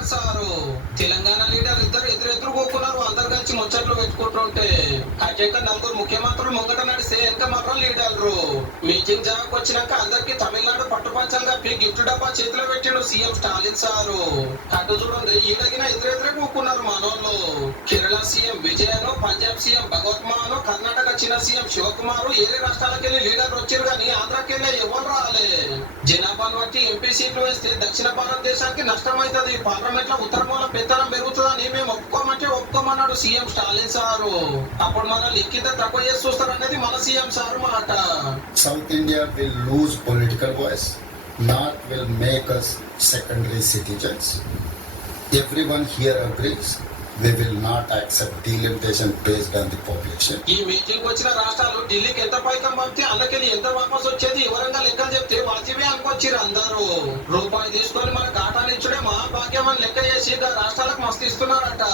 Leader sir. Telangana leader ఇద్దరు ఎదురెదురు కూకున్నారు అందరు కలిసి ముచ్చట్లు పెట్టుకుంటుంటే కజేక నలుగురు ముఖ్యమంత్రులు ముంగట నడిస్తే ఎంత మాత్రం లీడర్లు? మీటింగ్ జవాబు వచ్చినాక అందరికి తమిళనాడు పట్టుపంచం గిఫ్ట్ డబ్బా చేతిలో పెట్టిండు సీఎం స్టాలిన్ సారు. అటు చూడండి ఈడగిన ఎదురెదురే కూకున్నారు మనోళ్ళు. కిరణ్ సీఎం విజయను పంజాబ్ సీఎం భగవత్ మాను కర్ణాటక చిన్న సీఎం శివకుమార్ ఏరే రాష్ట్రాలకు వెళ్ళి లీడర్ వచ్చారు కానీ ఆంధ్రాకి వెళ్ళి ఎవరు రాలే? జనాభాను బట్టి ఎంపీ సీట్లు వేస్తే దక్షిణ భారతదేశానికి నష్టం అవుతుంది పార్లమెంట్లో ఉత్తర మూల పెత్తనం పెరుగుతుందని మేము ఒప్పుకోమంటే ఒప్పుకోమన్నాడు సీఎం స్టాలిన్ సారు. అప్పుడు మన లిఖిత తక్కువ చేసి చూస్తారనేది మన సీఎం సారు మాట. India will lose political voice not will make us secondary secondary citizens. Everyone here agrees. We will not accept delimitation based on the population. ఈ మీటింగ్ వచ్చిన రాష్ట్రాలు ఢిల్లీకి ఎంత పైకం పంపితే అందుకెళ్ళి ఎంత వాపస్ వచ్చేది? వివరంగా లెక్కలు చెప్తే వాజిబే అనుకొచ్చిరు అందరూ. రూపాయి తీసుకొని మన ఘాటాలు ఇచ్చుడే మహాభాగ్యం అని లెక్క చేసి రాష్ట్రాలకు మస్తు ఇస్తున్నారట.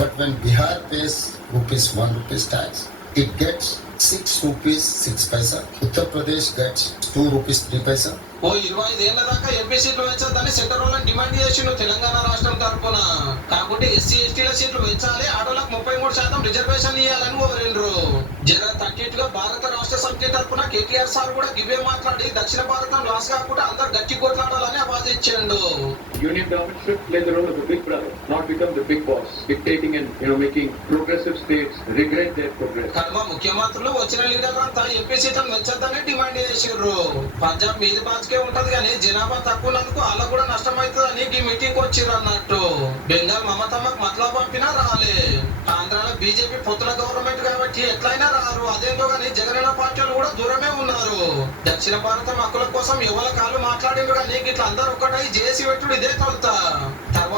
But when Bihar pays rupees 1 rupees tax, it gets 6 rupees 6 paisa. Uttar Pradesh gets 2 rupees 3 paisa. ఓ ఇరవై ఐదేళ్ళ దాకా ఎంపీ సీట్లు పెంచొద్దని సెంటర్ వాళ్ళని డిమాండ్ చేసిండు తెలంగాణ రాష్ట్రం తరఫున కాకుంటే ఎస్సీ ఎస్టీల సీట్లు పెంచాలి ఆటోలకు ముప్పై మూడు శాతం రిజర్వేషన్ ఇవ్వాలని కోరిండ్రు జర తగ్గట్టుగా భారత రాష్ట్ర సమితి తరఫున కేటీఆర్ సార్ కూడా గివే మాట్లాడి దక్షిణ భారతం లాస్ కాకుండా అందరు గట్టి కొట్లాడాలని ఆవాజ్ ఇచ్చిండు Union government should play the role of the big brother, not become the big boss, dictating and you know making progressive states regret their progress. కడమ ముఖ్యమంత్రులు వచ్చిన లీడర్లు అంతా ఎంపీ సీట్లను పెంచొద్దని డిమాండ్ చేసిర్రు పంజాబ్ మీది బాజ్కే ఉంటది కానీ జనాభా తక్కువ ఉన్నందుకు వాళ్ళకు కూడా నష్టం అవుతుందని ఈ మీటింగ్ వచ్చిర్రు అన్నట్టు. బెంగాల్ మమతమ్మకు మతలా పంపినా రాలే. ఆంధ్రాలో బీజేపీ పొత్తుల గవర్నమెంట్ కాబట్టి ఎట్లయినా రారు. అదేంటో కానీ జగనన్న పార్టీలు కూడా దూరమే ఉన్నారు. దక్షిణ భారతం హక్కుల కోసం ఎవరి కాళ్ళు మాట్లాడిండ్రు కానీ ఇట్లా అందరు ఒక్కటై జేసీ పెట్టుడు ఇదే తొలుత. తర్వాత